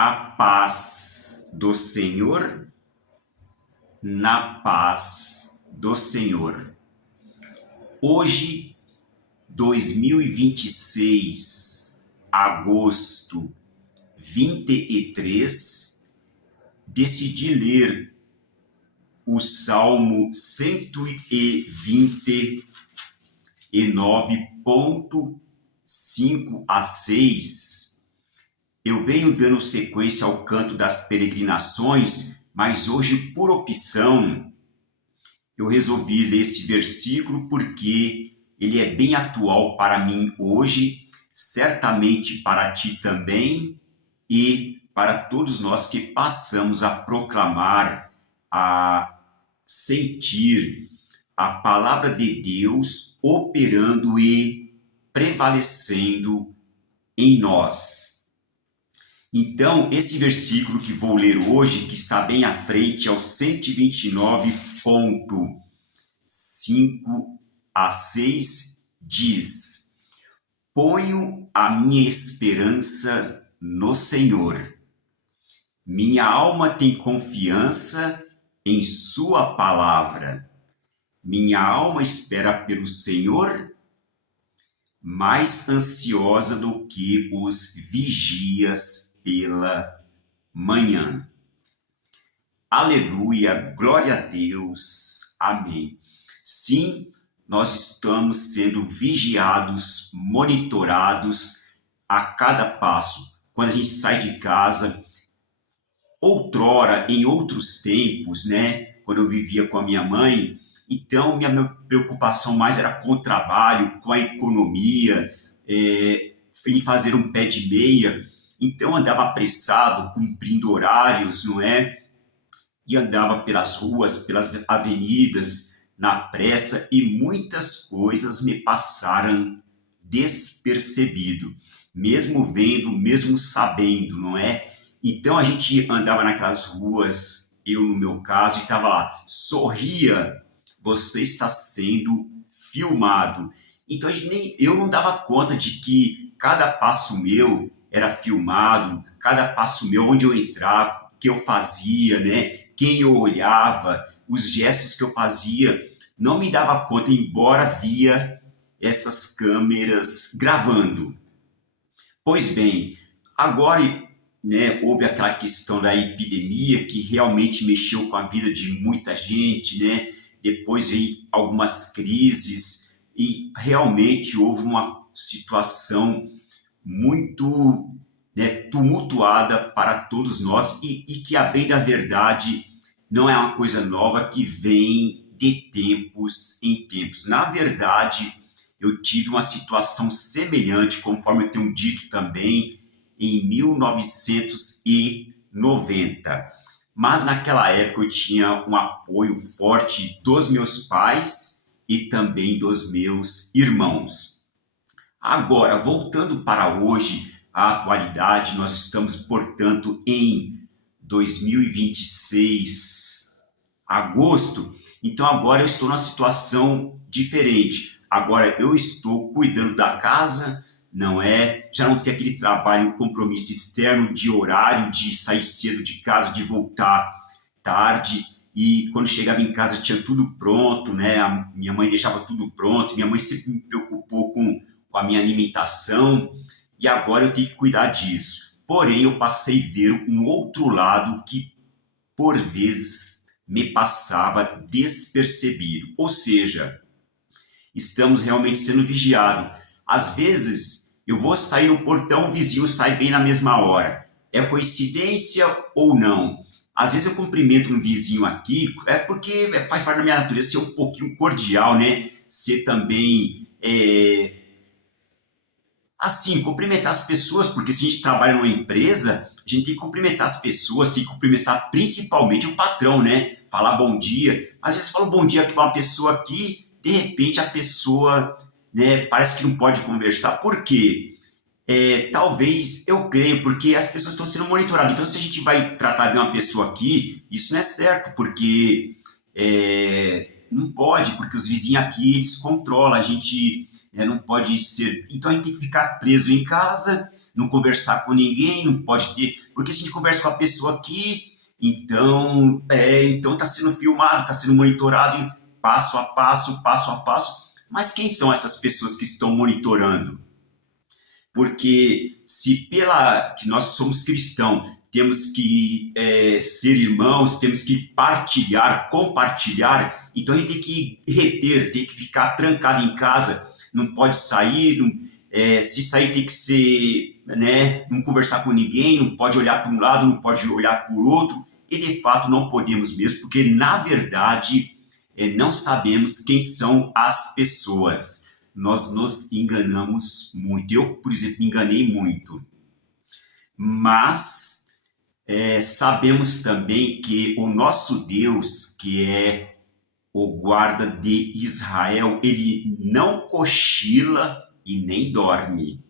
A paz do Senhor, na paz do Senhor. Hoje, 2026, agosto 23, decidi ler o Salmo 129.5 a 6. Eu venho dando sequência ao canto das peregrinações, mas hoje, por opção, eu resolvi ler esse versículo porque ele é bem atual para mim hoje, certamente para ti também e para todos nós que passamos a proclamar, a sentir a palavra de Deus operando e prevalecendo em nós. Então, esse versículo que vou ler hoje, que está bem à frente, é o 129.5 a 6, diz: Ponho a minha esperança no Senhor. Minha alma tem confiança em sua palavra. Minha alma espera pelo Senhor, mais ansiosa do que os vigias pela manhã. Aleluia, glória a Deus, amém. Sim, nós estamos sendo vigiados, monitorados a cada passo. Quando a gente sai de casa, outrora, em outros tempos, né, quando eu vivia com a minha mãe, então minha preocupação mais era com o trabalho, com a economia, em fazer um pé de meia. Então andava apressado, cumprindo horários, não é? E andava pelas ruas, pelas avenidas, na pressa, e muitas coisas me passaram despercebido, mesmo vendo, mesmo sabendo, não é? Então a gente andava naquelas ruas, eu no meu caso, e estava lá, sorria, você está sendo filmado. Então eu não dava conta de que cada passo meu era filmado, cada passo meu, onde eu entrava, o que eu fazia, né? Quem eu olhava, os gestos que eu fazia, não me dava conta, embora via essas câmeras gravando. Pois bem, agora, né, houve aquela questão da epidemia que realmente mexeu com a vida de muita gente, né? Depois veio algumas crises e realmente houve uma situação muito, né, tumultuada para todos nós e que, a bem da verdade, não é uma coisa nova que vem de tempos em tempos. Na verdade, eu tive uma situação semelhante, conforme eu tenho dito também, em 1990. Mas naquela época eu tinha um apoio forte dos meus pais e também dos meus irmãos. Agora, voltando para hoje, a atualidade, nós estamos, portanto, em 2026, agosto. Então agora eu estou numa situação diferente. Agora eu estou cuidando da casa, não é? Já não tem aquele trabalho, compromisso externo de horário, de sair cedo de casa, de voltar tarde. E quando chegava em casa tinha tudo pronto, né? A minha mãe deixava tudo pronto. Minha mãe sempre me preocupou com a minha alimentação. E agora eu tenho que cuidar disso. Porém, eu passei a ver um outro lado que, por vezes, me passava despercebido. Ou seja, estamos realmente sendo vigiados. Às vezes, eu vou sair no portão, o vizinho sai bem na mesma hora. É coincidência ou não? Às vezes eu cumprimento um vizinho aqui, é porque faz parte da minha natureza ser um pouquinho cordial, né? Ser também, assim, cumprimentar as pessoas, porque se a gente trabalha numa empresa, a gente tem que cumprimentar as pessoas, tem que cumprimentar principalmente o patrão, né? Falar bom dia. Às vezes fala bom dia para uma pessoa aqui, de repente a pessoa, né, parece que não pode conversar. Por quê? Talvez, eu creio, porque as pessoas estão sendo monitoradas. Então, se a gente vai tratar bem uma pessoa aqui, isso não é certo, porque não pode, porque os vizinhos aqui, eles controlam, a gente não pode ser... Então, a gente tem que ficar preso em casa, não conversar com ninguém, não pode ter, porque se a gente conversa com a pessoa aqui, então está sendo filmado, está sendo monitorado passo a passo, passo a passo. Mas quem são essas pessoas que estão monitorando? Porque se que nós somos cristãos, temos que ser irmãos, temos que partilhar, compartilhar, então a gente tem que reter, tem que ficar trancado em casa, não pode sair, se sair tem que ser, né, não conversar com ninguém, não pode olhar para um lado, não pode olhar para o outro, e de fato não podemos mesmo, porque na verdade não sabemos quem são as pessoas. Nós nos enganamos muito. Eu, por exemplo, me enganei muito. Mas sabemos também que o nosso Deus, que é o guarda de Israel, ele não cochila e nem dorme.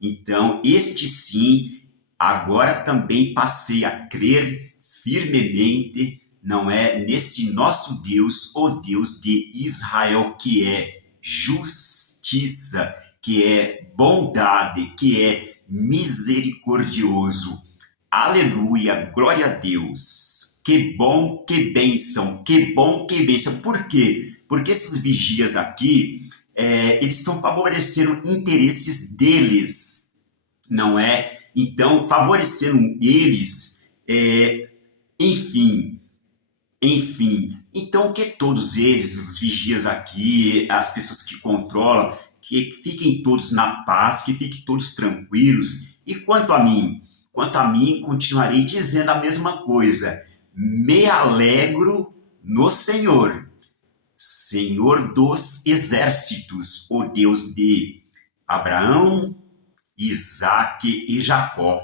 Então, este sim, agora também passei a crer firmemente, não é, nesse nosso Deus, o Deus de Israel, que é justiça, que é bondade, que é misericordioso. Aleluia, glória a Deus. Que bom, que bênção, que bom, que bênção. Por quê? Porque esses vigias aqui, eles estão favorecendo interesses deles, não é? Então, favorecendo eles, enfim. Então, que todos eles, os vigias aqui, as pessoas que controlam, que fiquem todos na paz, que fiquem todos tranquilos. E quanto a mim, continuarei dizendo a mesma coisa. Me alegro no Senhor, Senhor dos exércitos, o Deus de Abraão, Isaque e Jacó,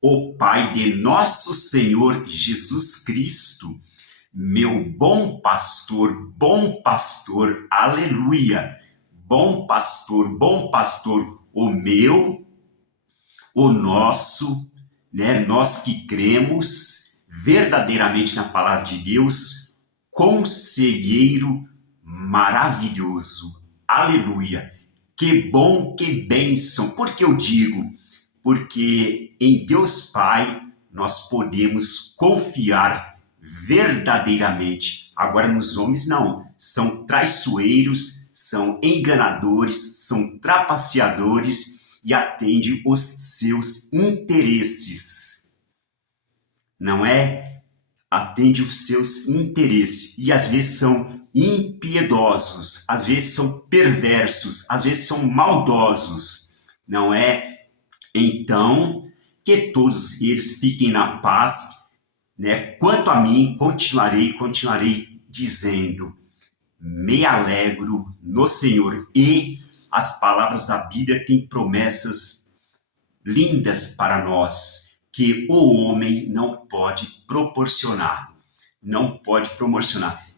o Pai de nosso Senhor Jesus Cristo, meu bom pastor, aleluia, bom pastor, o meu, o nosso, né? Nós que cremos verdadeiramente na palavra de Deus, conselheiro maravilhoso, aleluia, que bom, que bênção. Por que eu digo? Porque em Deus Pai nós podemos confiar verdadeiramente. Agora, nos homens, não. São traiçoeiros, são enganadores, são trapaceadores e atendem os seus interesses. Não é? Atende os seus interesses. E às vezes são impiedosos, às vezes são perversos, às vezes são maldosos. Não é? Então, que todos eles fiquem na paz, né? Quanto a mim, continuarei dizendo, me alegro no Senhor. E as palavras da Bíblia têm promessas lindas para nós, que o homem não pode proporcionar.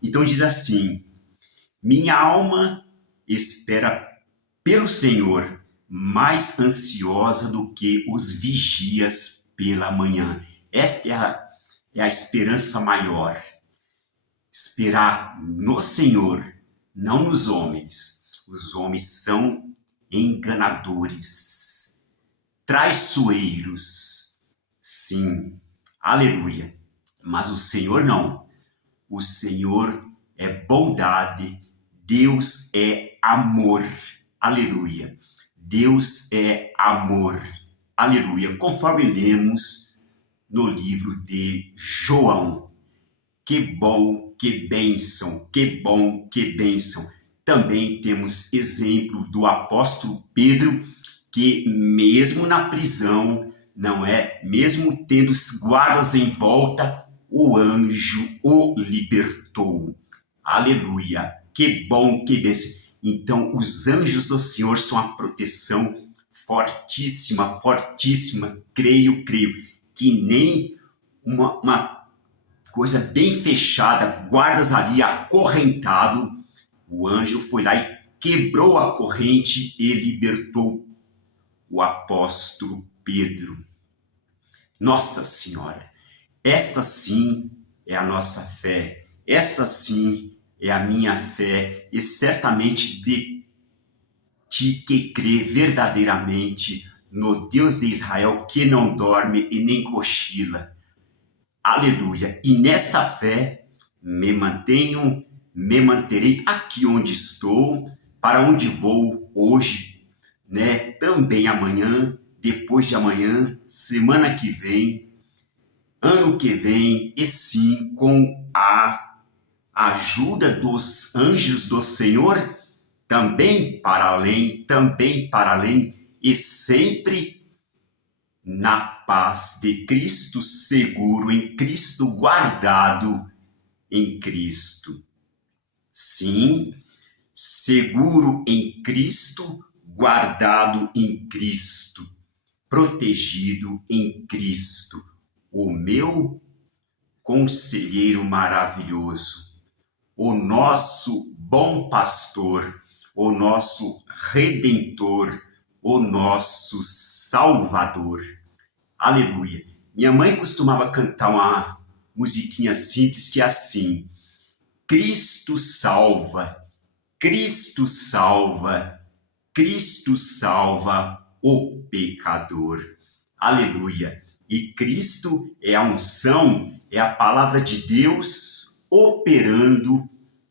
Então diz assim, minha alma espera pelo Senhor, mais ansiosa do que os vigias pela manhã. Esta é a esperança maior. Esperar no Senhor, não nos homens. Os homens são enganadores, traiçoeiros. Sim, aleluia. Mas o Senhor não. O Senhor é bondade. Deus é amor. Aleluia. Deus é amor. Aleluia. Conforme lemos no livro de João. Que bom, que bênção, que bom, que bênção. Também temos exemplo do apóstolo Pedro, que mesmo na prisão, não é? Mesmo tendo guardas em volta, o anjo o libertou. Aleluia. Que bom, que bênção. Então, os anjos do Senhor são a proteção fortíssima, fortíssima. Creio, que nem uma coisa bem fechada, guardas ali acorrentado, o anjo foi lá e quebrou a corrente e libertou o apóstolo Pedro. Nossa Senhora, esta sim é a nossa fé, esta sim é a minha fé, e certamente de ti que crê verdadeiramente no Deus de Israel que não dorme e nem cochila. Aleluia. E nesta fé me manterei aqui onde estou, para onde vou hoje, né? Também amanhã, depois de amanhã, semana que vem, ano que vem, e sim com a ajuda dos anjos do Senhor, também para além, e sempre na paz de Cristo, seguro em Cristo, guardado em Cristo. Sim, seguro em Cristo, guardado em Cristo, protegido em Cristo, o meu conselheiro maravilhoso, o nosso bom pastor, o nosso redentor, o nosso salvador. Aleluia. Minha mãe costumava cantar uma musiquinha simples que é assim: Cristo salva, Cristo salva, Cristo salva o pecador. Aleluia. E Cristo é a unção, é a palavra de Deus operando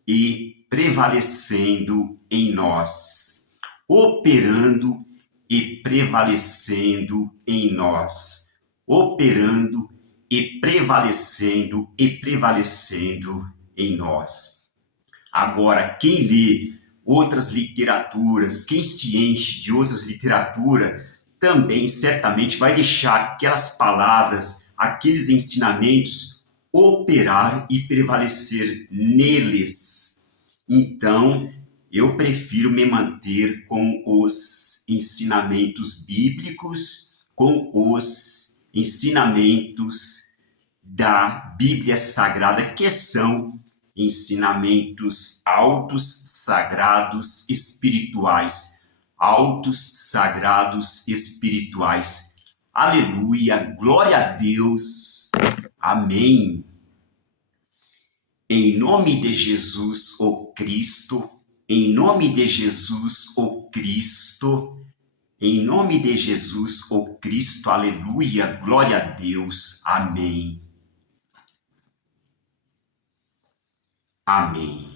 e prevalecendo em nós. Operando e prevalecendo em nós. Operando e prevalecendo em nós. Agora, quem lê outras literaturas, quem se enche de outras literaturas, também certamente vai deixar aquelas palavras, aqueles ensinamentos operar e prevalecer neles. Então, eu prefiro me manter com os ensinamentos bíblicos, com os ensinamentos da Bíblia Sagrada, que são ensinamentos altos, sagrados, espirituais. Altos, sagrados, espirituais. Aleluia, glória a Deus. Amém. Em nome de Jesus, o Cristo, em nome de Jesus, o Cristo, em nome de Jesus, o Cristo, aleluia, glória a Deus. Amém. Amém.